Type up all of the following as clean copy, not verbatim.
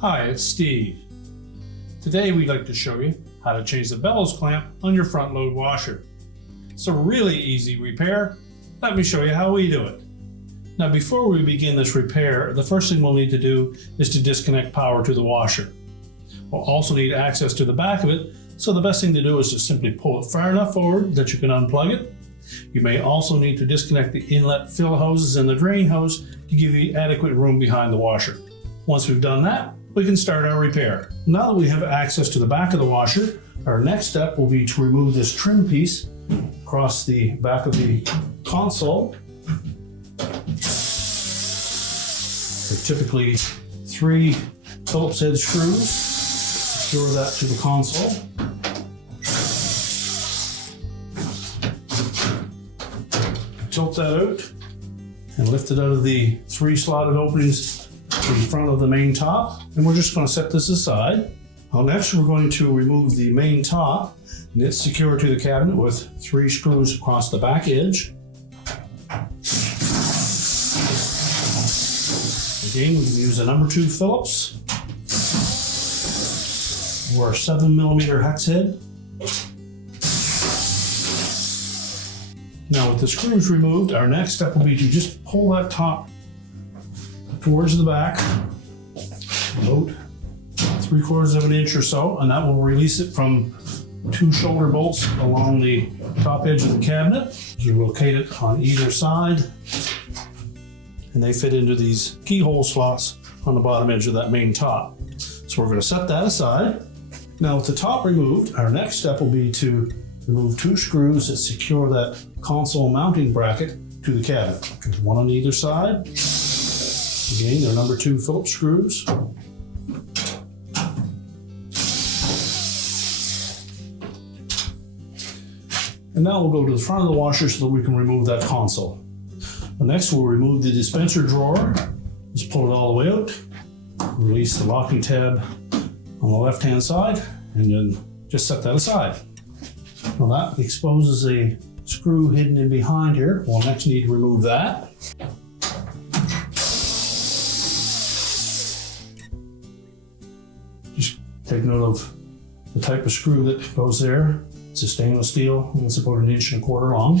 Hi, it's Steve. Today we'd like to show you how to change the bellows clamp on your front load washer. It's a really easy repair. Let me show you how we do it. Now before we begin this repair, the first thing we'll need to do is to disconnect power to the washer. We'll also need access to the back of it, so the best thing to do is to simply pull it far enough forward that you can unplug it. You may also need to disconnect the inlet fill hoses and the drain hose to give you adequate room behind the washer. Once we've done that, we can start our repair. Now that we have access to the back of the washer, our next step will be to remove this trim piece across the back of the console. They're typically 3 Phillips head screws. Secure that to the console. Tilt that out and lift it out of the 3 slotted openings in front of the main top, and we're just going to set this aside. Next, we're going to remove the main top, and it's secured to the cabinet with 3 screws across the back edge. Again, we can use a number 2 Phillips or a 7mm hex head. Now, with the screws removed, our next step will be to just pull that top towards the back, about 3/4 of an inch or so, and that will release it from 2 shoulder bolts along the top edge of the cabinet. You locate it on either side, and they fit into these keyhole slots on the bottom edge of that main top. So we're going to set that aside. Now with the top removed, our next step will be to remove 2 screws that secure that console mounting bracket to the cabinet. There's 1 on either side. Again, they're number 2 Phillips screws. And now we'll go to the front of the washer so that we can remove that console. Next, we'll remove the dispenser drawer. Just pull it all the way out. Release the locking tab on the left-hand side, and then just set that aside. Now that exposes a screw hidden in behind here. We'll next need to remove that. Just take note of the type of screw that goes there. It's a stainless steel, and it's about 1.25 inches long.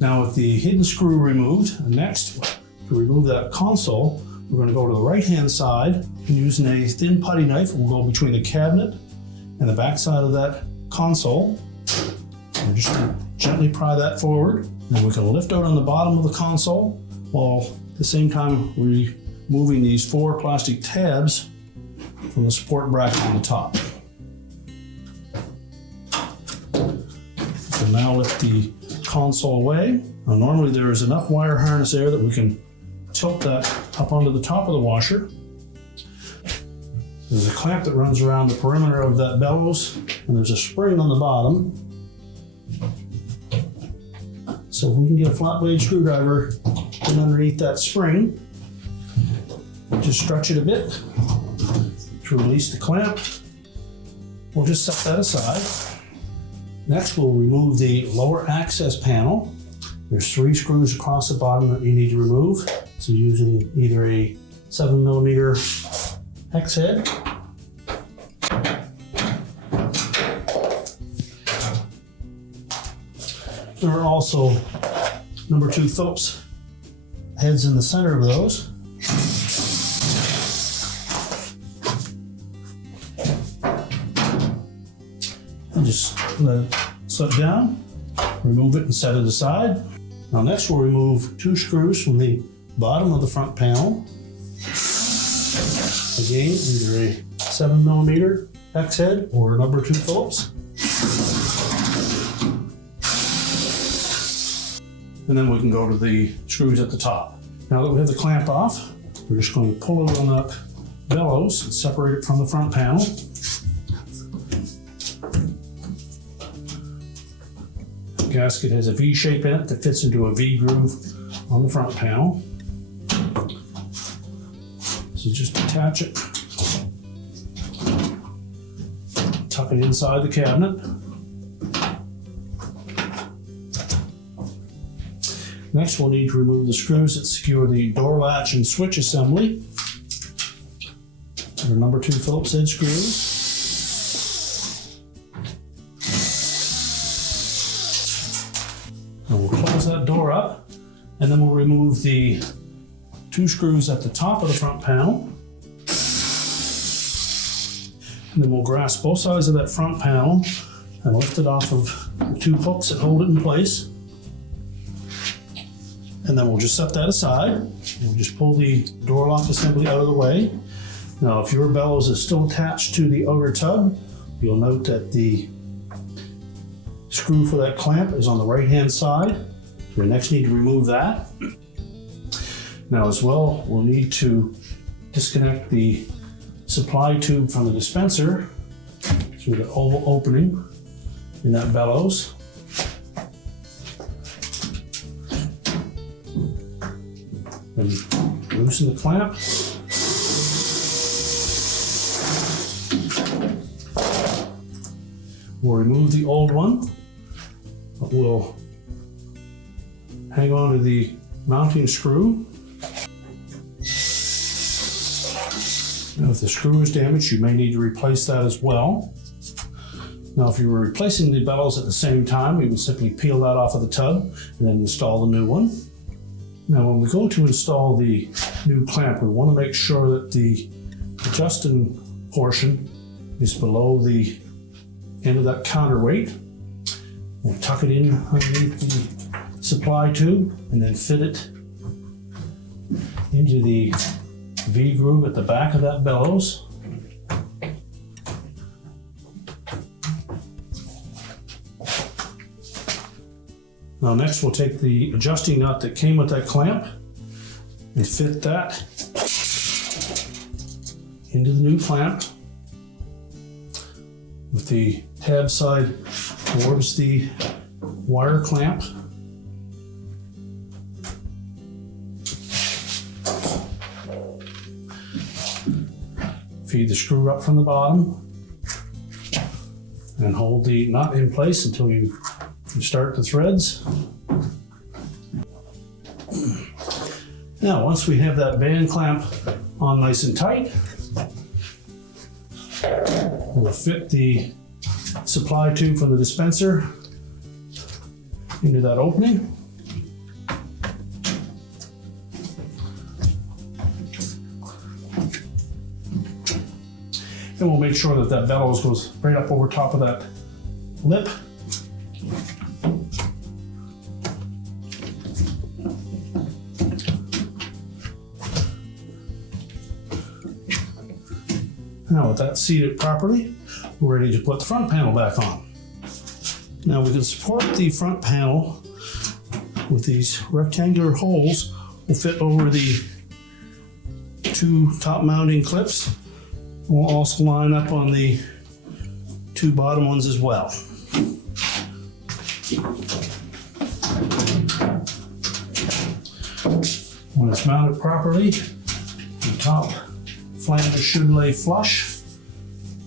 Now with the hidden screw removed, next to remove that console, we're going to go to the right-hand side and using a thin putty knife, we'll go between the cabinet and the back side of that console. We're just going to gently pry that forward. Then we can lift out on the bottom of the console while at the same time removing these 4 plastic tabs from the support bracket on the top. We'll now lift the console away. Now normally there is enough wire harness there that we can tilt that up onto the top of the washer. There's a clamp that runs around the perimeter of that bellows, and there's a spring on the bottom. So if we can get a flat blade screwdriver in underneath that spring, just stretch it a bit to release the clamp. We'll just set that aside. Next, we'll remove the lower access panel. There's 3 screws across the bottom that you need to remove. So using either a 7mm hex head there are also number 2 Phillips heads in the center of those. And just let it slip down, remove it and set it aside. Now next we'll remove 2 screws from the bottom of the front panel. Again, either a 7mm hex head or a number 2 Phillips. And then we can go to the screws at the top. Now that we have the clamp off, we're just going to pull it on that bellows and separate it from the front panel. The gasket has a V shape in it that fits into a V groove on the front panel. So just attach it, tuck it inside the cabinet. Next, we'll need to remove the screws that secure the door latch and switch assembly. They're number 2 Phillips head screws. And we'll close that door up, and then we'll remove the 2 screws at the top of the front panel. And then we'll grasp both sides of that front panel and lift it off of the 2 hooks that hold it in place. And then we'll just set that aside. We'll just pull the door lock assembly out of the way. Now, if your bellows is still attached to the outer tub, you'll note that the screw for that clamp is on the right-hand side. So we next need to remove that. Now, as well, we'll need to disconnect the supply tube from the dispenser through the oval opening in that bellows. And loosen the clamp. We'll remove the old one, but we'll hang on to the mounting screw. Now, if the screw is damaged, you may need to replace that as well. Now, if you were replacing the bellows at the same time, we would simply peel that off of the tub and then install the new one. Now, when we go to install the new clamp, we want to make sure that the adjusting portion is below the end of that counterweight. We'll tuck it in underneath the supply tube and then fit it into the V groove at the back of that bellows. Now, next we'll take the adjusting nut that came with that clamp and fit that into the new clamp with the tab side towards the wire clamp. Feed the screw up from the bottom and hold the nut in place until you start the threads. Now, once we have that band clamp on nice and tight, we'll fit the supply tube from the dispenser into that opening. And we'll make sure that that bellows goes right up over top of that lip. Now, with that seated properly, we're ready to put the front panel back on. Now, we can support the front panel with these rectangular holes. We'll fit over the 2 top mounting clips. We'll also line up on the 2 bottom ones as well. When it's mounted properly, the top flanges should lay flush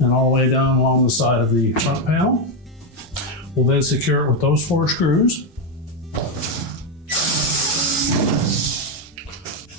and all the way down along the side of the front panel. We'll then secure it with those 4 screws.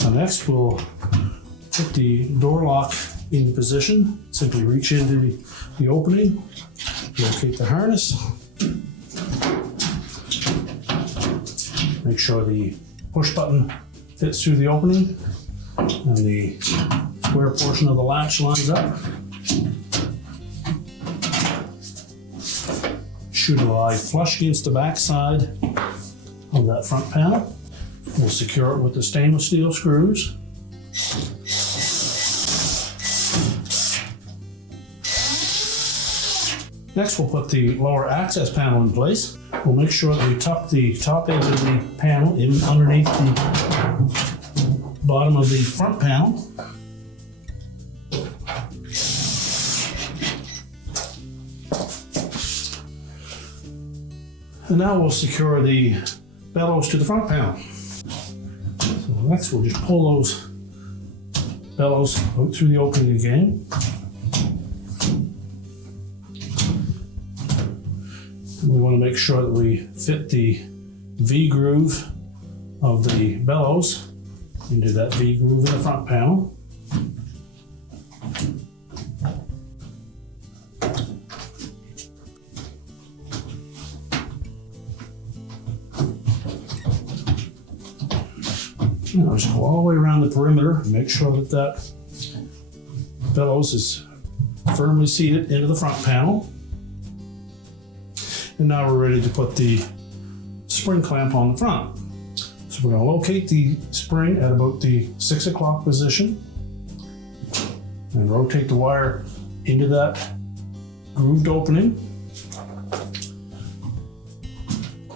Now, next we'll put the door lock in position. Simply reach into the opening, locate the harness, make sure the push button fits through the opening and the square portion of the latch lines up. Should lie flush against the back side of that front panel. We'll secure it with the stainless steel screws. Next, we'll put the lower access panel in place. We'll make sure that we tuck the top edge of the panel in underneath the bottom of the front panel. And now we'll secure the bellows to the front panel. So next, we'll just pull those bellows out through the opening again. We want to make sure that we fit the V groove of the bellows into that V groove in the front panel. Now just go all the way around the perimeter and make sure that that bellows is firmly seated into the front panel. And now we're ready to put the spring clamp on the front. So we're going to locate the spring at about the 6 o'clock position and rotate the wire into that grooved opening.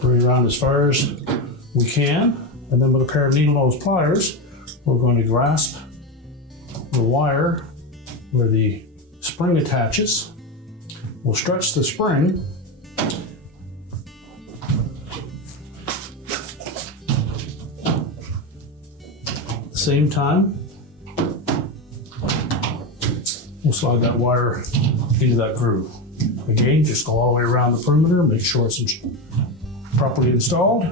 Bring it around as far as we can. And then with a pair of needle nose pliers, we're going to grasp the wire where the spring attaches. We'll stretch the spring at the same time. We'll slide that wire into that groove. Again, just go all the way around the perimeter, make sure it's properly installed.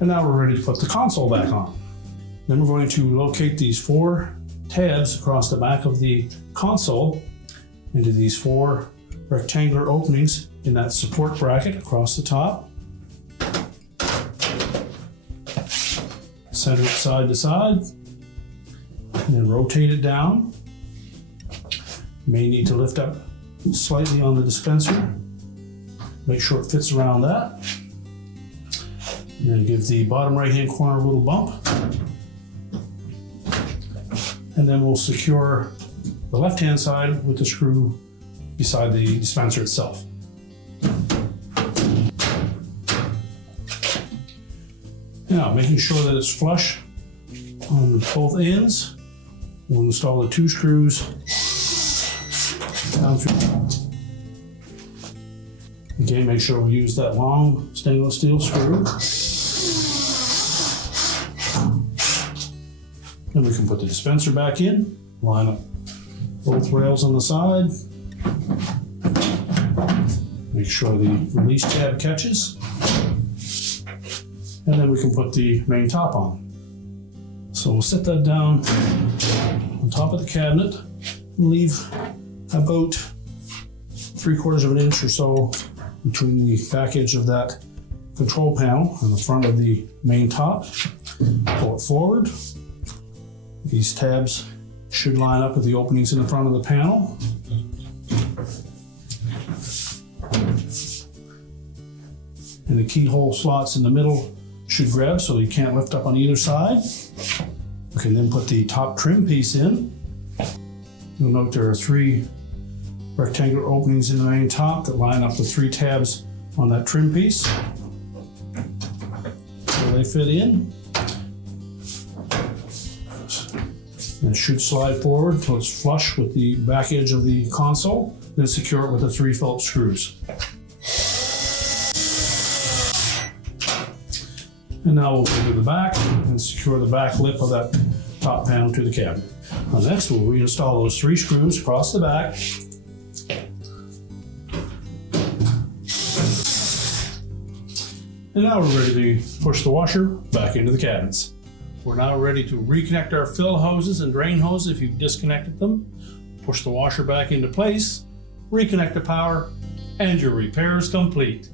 And now we're ready to put the console back on. Then we're going to locate these 4 tabs across the back of the console into these 4 rectangular openings in that support bracket across the top. Center it side to side, and then rotate it down. You may need to lift up slightly on the dispenser. Make sure it fits around that. And then give the bottom right-hand corner a little bump. And then we'll secure the left-hand side with the screw beside the dispenser itself. Now, making sure that it's flush on both ends, we'll install the 2 screws down through. Again, make sure we use that long stainless steel screw. Then we can put the dispenser back in, line up both rails on the side. Make sure the release tab catches. And then we can put the main top on. So we'll set that down on top of the cabinet and leave about 3/4 of an inch or so between the back edge of that control panel and the front of the main top. Pull it forward. These tabs should line up with the openings in the front of the panel. And the keyhole slots in the middle should grab so you can't lift up on either side. We can then put the top trim piece in. You'll note there are 3 rectangular openings in the main top that line up with 3 tabs on that trim piece. So they fit in. And it should slide forward until it's flush with the back edge of the console, then secure it with the 3 Phillips screws. And now we'll go to the back and secure the back lip of that top panel to the cabinet. Now next we'll reinstall those 3 screws across the back. And now we're ready to push the washer back into the cabinets. We're now ready to reconnect our fill hoses and drain hoses if you've disconnected them. Push the washer back into place, reconnect the power, and your repair is complete.